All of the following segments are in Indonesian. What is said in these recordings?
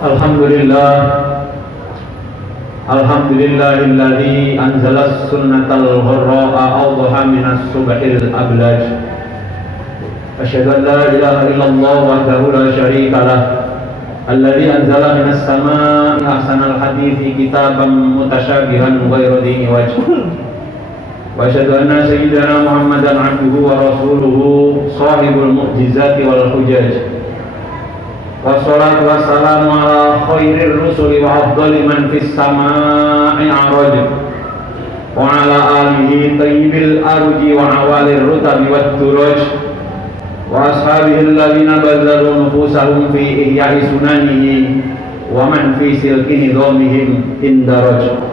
Alhamdulillah, alhamdulillahilladzi anzalas sunnatal ghurra'a awdaha minas subhil ablaj. Asyhadu an la ilaha illallah wahdahu la syarika lah, alladzi anzala minas samaa'i ahsanal hadithi kitaban mutasyabihan ghairu dini wajh. Wa asyhadu anna sayyidana Muhammadan abduhu wa rasuluhu shahibul mu'jizati wal hujaj. Wassalatu wassalamu ala khairir rusuli wa afdali man fis samaa'i a'raj wa ala alihi tayyibil arji wa awalir rutabi wat turaj wa ashabihi alladhina bazzalu nufusahum fi ihya'i sunanihi wa man fi silki nidhamihim indaraj.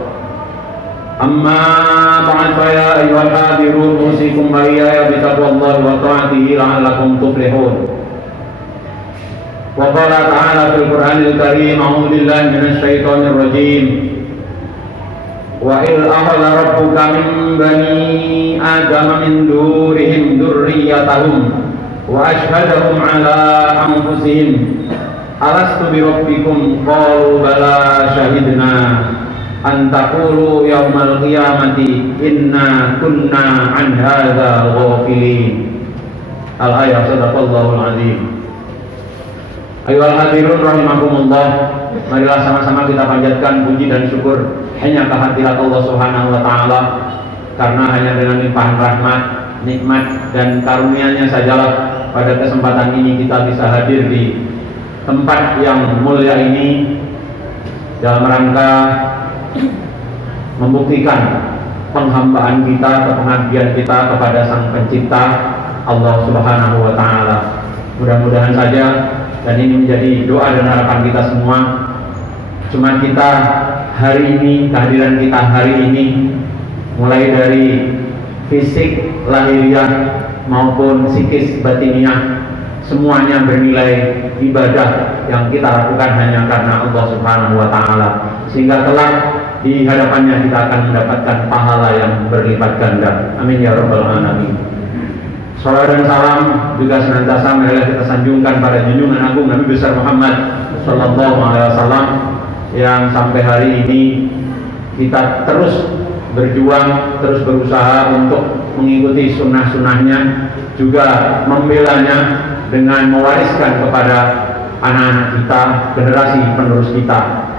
Amma ba'd, fa ya ayyuhal hadirun usikum wa iyaya bi taqwallahi wa ta'atihi la'allakum tuflihun. Wa qala ta'ala fil Qur'anil Karim, a'udzu billahi minasy syaithanir rajim. Wa il akhadha rabbuka min bani adama min durihim dzurriyyatahum wa ashhadahum ala anfusihim alastu bi rabbikum qalu bala syahidna an taqulu yaumal qiyamati inna kunna an hadza ghafilin. Al-ayat. Sadaqallahul azim. Ayyuhal hadirun rahimakumullah, marilah sama-sama kita panjatkan puji dan syukur hanya kehadirat Allah Subhanahu wa taala, karena hanya dengan limpahan rahmat, nikmat dan karunia-Nya sajalah pada kesempatan ini kita bisa hadir di tempat yang mulia ini dalam rangka membuktikan penghambaan kita, pengabdian kita kepada Sang Pencipta Allah Subhanahu wa taala. Mudah-mudahan saja, dan ini menjadi doa dan harapan kita semua, cuma kita hari ini, kehadiran kita hari ini, mulai dari fisik lahiriah maupun psikis batiniah, semuanya bernilai ibadah yang kita lakukan hanya karena Allah Subhanahu wa taala, sehingga kelak di hadapannya kita akan mendapatkan pahala yang berlipat ganda. Amin ya rabbal alamin. Salawat dan salam juga senantiasa marilah kita sanjungkan pada junjungan agung Nabi besar Muhammad sallallahu alaihi wasallam, yang sampai hari ini kita terus berjuang, terus berusaha untuk mengikuti sunnah-sunnahnya, juga membelanya dengan mewariskan kepada anak-anak kita, generasi penerus kita.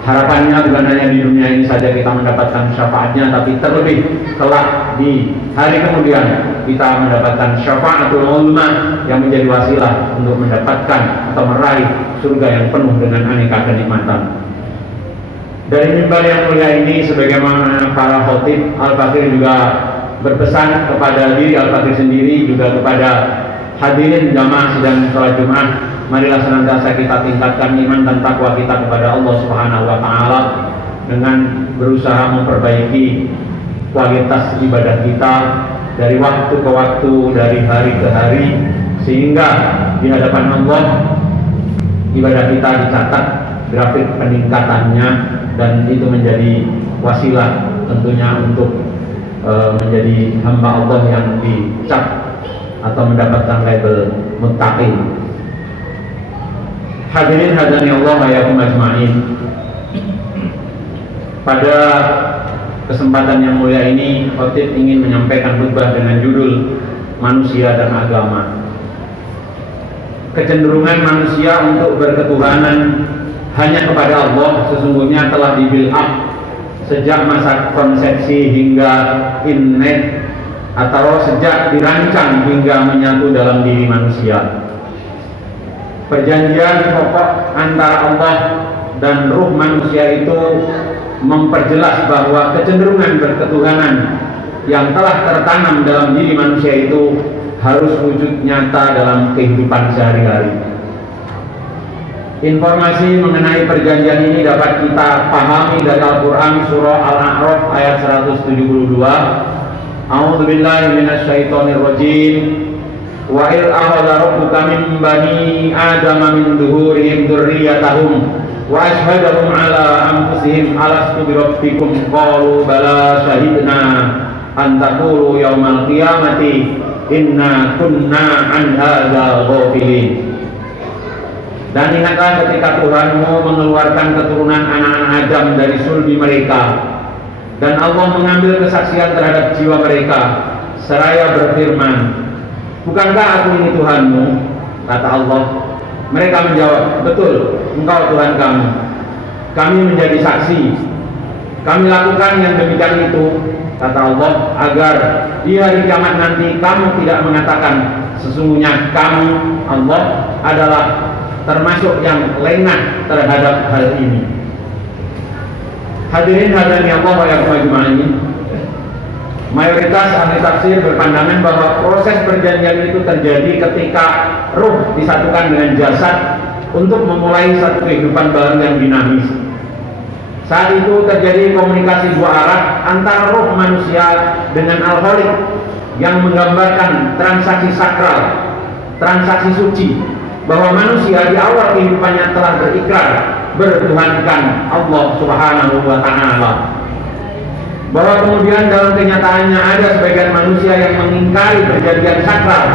Harapannya bukan hanya di dunia ini saja kita mendapatkan syafaatnya, tapi terlebih kelak di hari kemudian kita mendapatkan syafaatul ulama yang menjadi wasilah untuk mendapatkan atau meraih surga yang penuh dengan aneka kenikmatan. Dari mimbar yang mulia ini, sebagaimana para khotib, Al-Fakir juga berpesan kepada diri Al-Fakir sendiri, juga kepada hadirin jamaah sidang sholat Jumat, marilah senantiasa kita tingkatkan iman dan takwa kita kepada Allah Subhanahu wa taala dengan berusaha memperbaiki kualitas ibadah kita dari waktu ke waktu, dari hari ke hari, sehingga di hadapan Allah ibadah kita dicatat grafik peningkatannya, dan itu menjadi wasilah tentunya untuk menjadi hamba Allah yang dicap atau mendapatkan label muttaqin. Hadirin hadani Allah wa iyyakum ajma'in. Pada kesempatan yang mulia ini, khotib ingin menyampaikan khutbah dengan judul Manusia dan Agama. Kecenderungan manusia untuk berketuhanan hanya kepada Allah sesungguhnya telah di-build up sejak masa konsepsi hingga innet, atau sejak dirancang hingga menyatu dalam diri manusia. Perjanjian pokok antara Allah dan ruh manusia itu memperjelas bahwa kecenderungan berketuhanan yang telah tertanam dalam diri manusia itu harus wujud nyata dalam kehidupan sehari-hari. Informasi mengenai perjanjian ini dapat kita pahami dari Al-Quran surah Al-A'raf ayat 172. A'udzu billahi minasy syaithanir rajim. Wa il akhadha rabbuka min bani adama min dhuhurihim dzurriyyatahum wa ashhadahum ala anfusihim alastu bi rabbikum qalu bala syahidna an taqulu yaumal qiyamati inna kunna an hadza ghafilin. Dan ingatlah ketika Tuhanmu mengeluarkan keturunan anak-anak Adam dari sulbi mereka, dan Allah mengambil kesaksian terhadap jiwa mereka, seraya berfirman, "Bukankah aku ini Tuhanmu?" Kata Allah. Mereka menjawab, "Betul, Engkau Tuhan kami. Kami menjadi saksi. Kami lakukan yang demikian itu," kata Allah, "agar di hari kiamat nanti kamu tidak mengatakan, sesungguhnya kami, Allah, adalah termasuk yang lengah terhadap hal ini." Hadirin hadani Allah wa yakum ajma'in. Mayoritas ahli tafsir berpandangan bahwa proses perjanjian itu terjadi ketika ruh disatukan dengan jasad untuk memulai satu kehidupan baru yang dinamis. Saat itu terjadi komunikasi dua arah antara ruh manusia dengan Al-Khaliq yang menggambarkan transaksi sakral, transaksi suci, bahwa manusia di awal kehidupannya telah berikrar bertuhankan Allah Subhanahu wa Ta'ala, bahwa kemudian dalam kenyataannya ada sebagian manusia yang mengingkari perjanjian sakral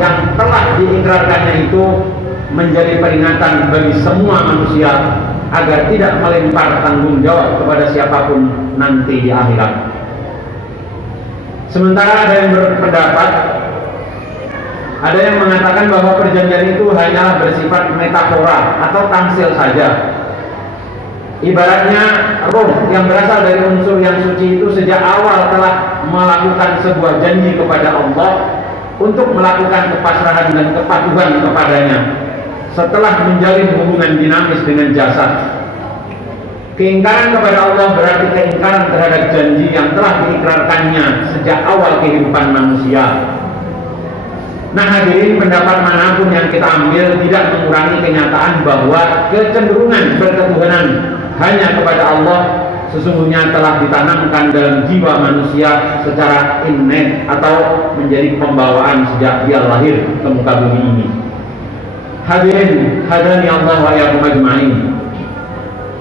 yang telah diikrarkannya itu, menjadi peringatan bagi semua manusia agar tidak melempar tanggung jawab kepada siapapun nanti di akhirat. Sementara ada yang berpendapat, ada yang mengatakan bahwa perjanjian itu hanyalah bersifat metafora atau tamsil saja. Ibaratnya roh yang berasal dari unsur yang suci itu sejak awal telah melakukan sebuah janji kepada Allah untuk melakukan kepasrahan dan kepatuhan kepadanya setelah menjalin hubungan dinamis dengan jasad. Keingkaran kepada Allah berarti keingkaran terhadap janji yang telah diikrarkannya sejak awal kehidupan manusia. Nah hadirin, pendapat manapun yang kita ambil tidak mengurangi kenyataan bahwa kecenderungan berketuhanan hanya kepada Allah sesungguhnya telah ditanamkan dalam jiwa manusia secara innet atau menjadi pembawaan sejak dia lahir ke muka bumi ini. Hadirin hadani Allah wa iyyakum ajma'in.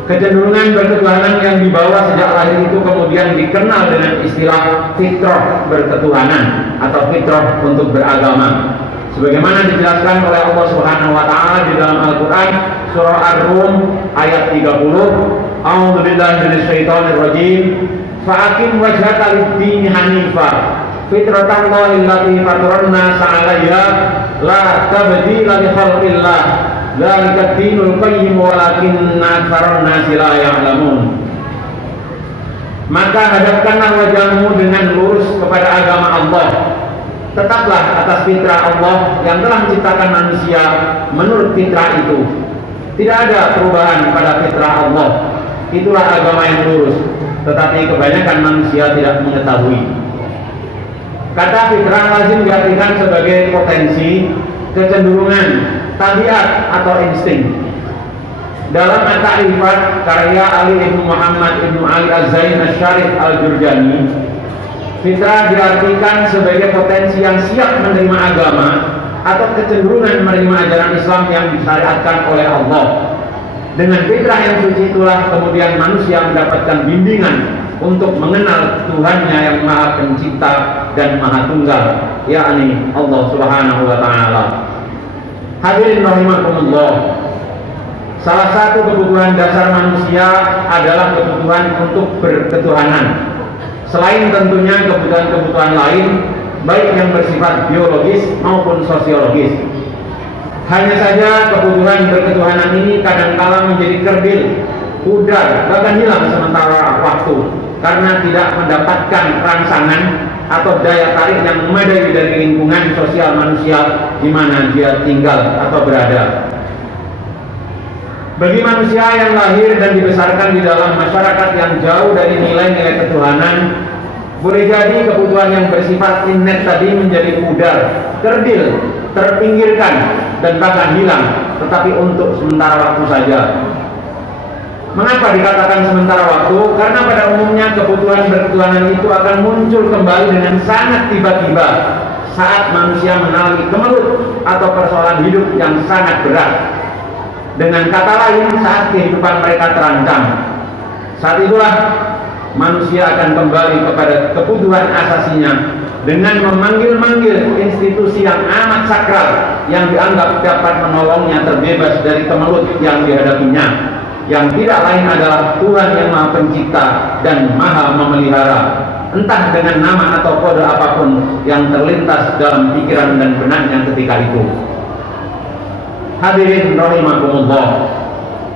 Kecenderungan berketuhanan yang dibawa sejak lahir itu kemudian dikenal dengan istilah fitrah berketuhanan atau fitrah untuk beragama, sebagaimana dijelaskan oleh Allah Subhanahu wa Ta'ala di dalam Al-Quran surah Ar-Rum ayat 30. A'udzu billahi minasyaitonir rajim. Fa'aqim wajhaka lid-dini hanifah fitratallahi allati fatarna 'alaiha la tabdila li khalqillah dzalika ad-dinul qayyim walakinna aktsarun nasi la ya'lamun. Maka hadapkanlah wajahmu dengan lurus kepada agama Allah. Tetaplah atas fitrah Allah yang telah menciptakan manusia menurut fitrah itu. Tidak ada perubahan pada fitrah Allah. Itulah agama yang lurus. Tetapi kebanyakan manusia tidak mengetahui. Kata fitrah lazim diartikan sebagai potensi, kecenderungan, tabiat atau insting. Dalam At-Ta'rifat karya Ali ibnu Muhammad ibnu Ali Az-Zain Asy-Syarif Al-Jurjani, fitrah diartikan sebagai potensi yang siap menerima agama atau kecenderungan menerima ajaran Islam yang disyariatkan oleh Allah. Dengan fitrah yang suci itulah kemudian manusia mendapatkan bimbingan untuk mengenal Tuhannya yang Maha Pencipta dan Maha Tunggal, yakni Allah Subhanahu wa Ta'ala. Hadirin rahimakumullah, salah satu kebutuhan dasar manusia adalah kebutuhan untuk berketuhanan. Selain tentunya kebutuhan-kebutuhan lain, baik yang bersifat biologis maupun sosiologis. Hanya saja kebutuhan berketuhanan ini kadangkala menjadi kerdil, pudar, bahkan hilang sementara waktu karena tidak mendapatkan rangsangan atau daya tarik yang memadai dari lingkungan sosial manusia di mana dia tinggal atau berada. Bagi manusia yang lahir dan dibesarkan di dalam masyarakat yang jauh dari nilai-nilai ketuhanan, boleh jadi kebutuhan yang bersifat innet tadi menjadi pudar, kerdil, terpinggirkan, dan bahkan hilang, tetapi untuk sementara waktu saja. Mengapa dikatakan sementara waktu? Karena pada umumnya kebutuhan berketuhanan itu akan muncul kembali dengan sangat tiba-tiba saat manusia mengalami kemelut atau persoalan hidup yang sangat berat. Dengan kata lain, saat kehidupan mereka terancam. Saat itulah manusia akan kembali kepada kebutuhan asasinya, dengan memanggil-manggil institusi yang amat sakral yang dianggap dapat menolongnya terbebas dari kemelut yang dihadapinya, yang tidak lain adalah Tuhan yang Maha Pencipta dan Maha Memelihara, entah dengan nama atau kode apapun yang terlintas dalam pikiran dan benaknya ketika itu. Hadirin rahimakumullah,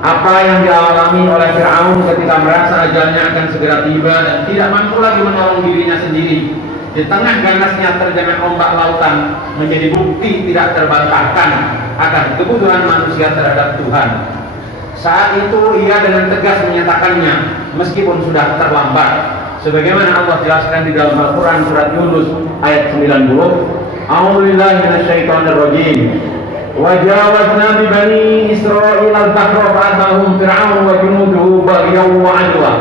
apa yang dialami oleh Fir'aun ketika merasa ajalnya akan segera tiba dan tidak mampu lagi menolong dirinya sendiri di tengah ganasnya terjangan ombak lautan menjadi bukti tidak terbantahkan akan kebutuhan manusia terhadap Tuhan. Saat itu ia dengan tegas menyatakannya meskipun sudah terlambat, sebagaimana Allah jelaskan di dalam Al-Quran surat Yunus ayat 90. A'udzubillahi minasyaitonirrajim. Wajawazna bi bani Israil al-bahra fa'atahum fir'aun wa junuduhu baghyan wa 'adwa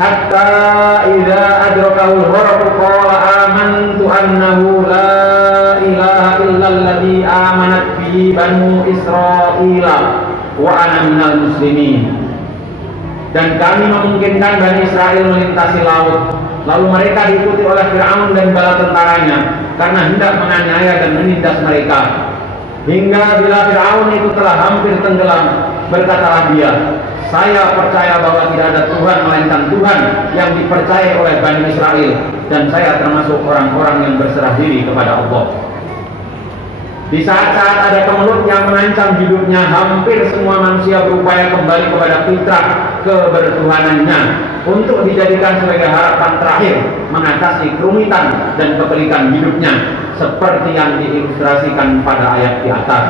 hatta idza adrakahu al-gharq qala amantu annahu la ilaha illa alladhi amanat bihi banu Israil wa ana minal muslimin. Dan kami memungkinkan Bani Israel melintasi laut, lalu mereka diikuti oleh Fir'aun dan bala tentaranya karena hendak menganiaya dan menindas mereka. Hingga bila Fir'aun itu telah hampir tenggelam, berkatalah dia, saya percaya bahwa tidak ada Tuhan melainkan Tuhan yang dipercaya oleh Bani Israel, dan saya termasuk orang-orang yang berserah diri kepada Allah. Di saat-saat ada kemelut yang mengancam hidupnya, hampir semua manusia berupaya kembali kepada fitrah kebertuhanannya untuk dijadikan sebagai harapan terakhir mengatasi kerumitan dan kepelikan hidupnya, seperti yang diilustrasikan pada ayat di atas.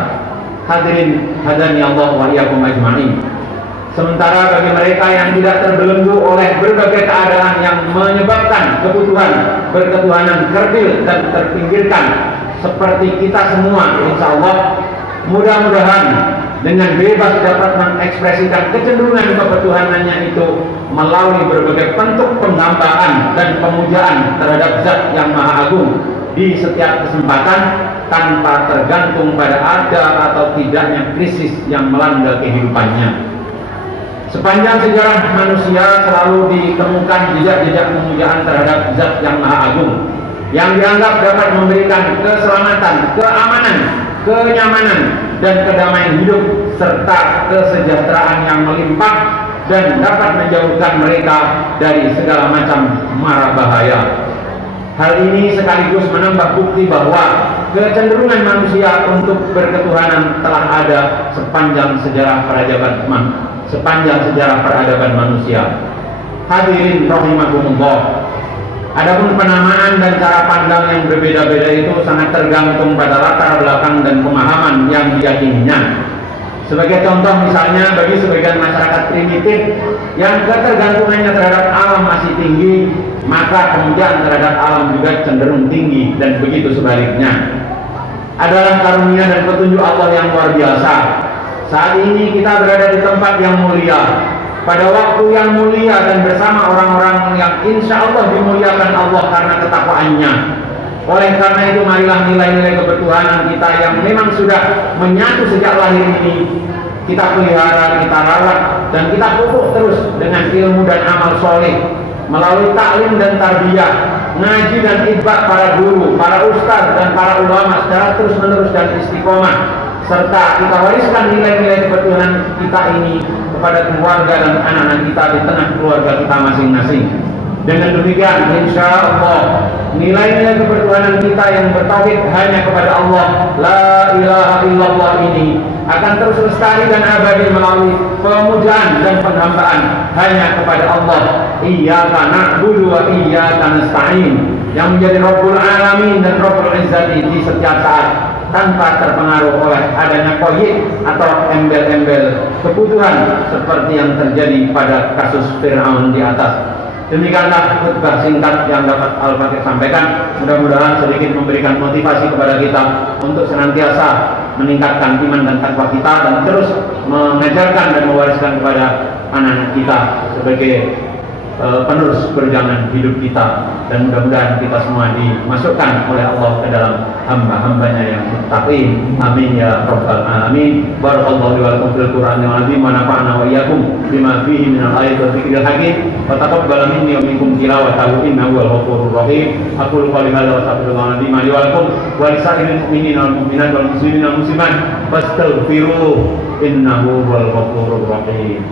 Hadirin hadani Allah wa iyyakum ajma'in. Sementara bagi mereka yang tidak terbelenggu oleh berbagai keadaan yang menyebabkan kebutuhan berketuhanan kerdil dan terpinggirkan, seperti kita semua, insya Allah mudah-mudahan dengan bebas dapat mengekspresikan kecenderungan kebertuhanannya itu melalui berbagai bentuk penghambaan dan pemujaan terhadap Zat yang Maha Agung di setiap kesempatan, tanpa tergantung pada ada atau tidaknya krisis yang melanda kehidupannya. Sepanjang sejarah manusia selalu ditemukan jejak-jejak pemujaan terhadap Zat yang Maha Agung yang dianggap dapat memberikan keselamatan, keamanan, kenyamanan, dan kedamaian hidup serta kesejahteraan yang melimpah dan dapat menjauhkan mereka dari segala macam mara bahaya. Hal ini sekaligus menambah bukti bahwa kecenderungan manusia untuk berketuhanan telah ada sepanjang sejarah peradaban manusia. Hadirin rahimakumullah. Adapun penamaan dan cara pandang yang berbeda-beda itu sangat tergantung pada latar belakang dan pemahaman yang diyakininya. Sebagai contoh misalnya, bagi sebagian masyarakat primitif yang ketergantungannya terhadap alam masih tinggi, maka pemujaan terhadap alam juga cenderung tinggi, dan begitu sebaliknya. Adalah karunia dan petunjuk Allah yang luar biasa. Saat ini kita berada di tempat yang mulia, pada waktu yang mulia, dan bersama orang-orang yang insya Allah dimuliakan Allah karena ketakwaannya. Oleh karena itu, marilah nilai-nilai kebertuhanan kita yang memang sudah menyatu sejak lahir ini kita pelihara, kita rawat, dan kita pupuk terus dengan ilmu dan amal soleh melalui taklim dan tarbiyah, ngaji dan itba para guru, para ustaz, dan para ulama secara terus-menerus dan istiqomah, serta kita wariskan nilai-nilai kebertuhanan kita ini kepada keluarga dan anak-anak kita di tengah keluarga kita masing-masing. Dengan demikian, insya Allah nilai-nilai kebertuhanan kita yang bertauhid hanya kepada Allah, la ilaha illallah, ini akan terus lestari dan abadi melalui pemujaan dan penghambaan hanya kepada Allah. Iyyaka na'budu wa iyyaka nasta'in, yang menjadi Rabbul Alamin dan Rabbul Izzati di setiap saat, tanpa terpengaruh oleh adanya koyik atau embel-embel kebutuhan seperti yang terjadi pada kasus Fir'aun di atas. Demikianlah khutbah singkat yang dapat Al-Fatih sampaikan. Mudah-mudahan sedikit memberikan motivasi kepada kita untuk senantiasa meningkatkan iman dan takwa kita, dan terus mengajarkan dan mewariskan kepada anak-anak kita sebagai penerus berjalan hidup kita, dan mudah-mudahan kita semua dimasukkan oleh Allah ke dalam hamba-hambanya yang muttaqin. Amin ya rabbal alamin. Barakallahu li wa lakum fil Qur'anil azim wa nafa'na wa iyyakum bima fihi minal ayati wa dzikril hakim wa taqabbal minni wa minkum tilawatahu innahu wal ghafurur rahim. Aqulu qouli hadza wa astaghfirullah li wa lakum wa lisa'iril mu'minina wal mu'minat wal muslimina wal muslimat fastaghfiruhu innahu wal ghafurur rahim.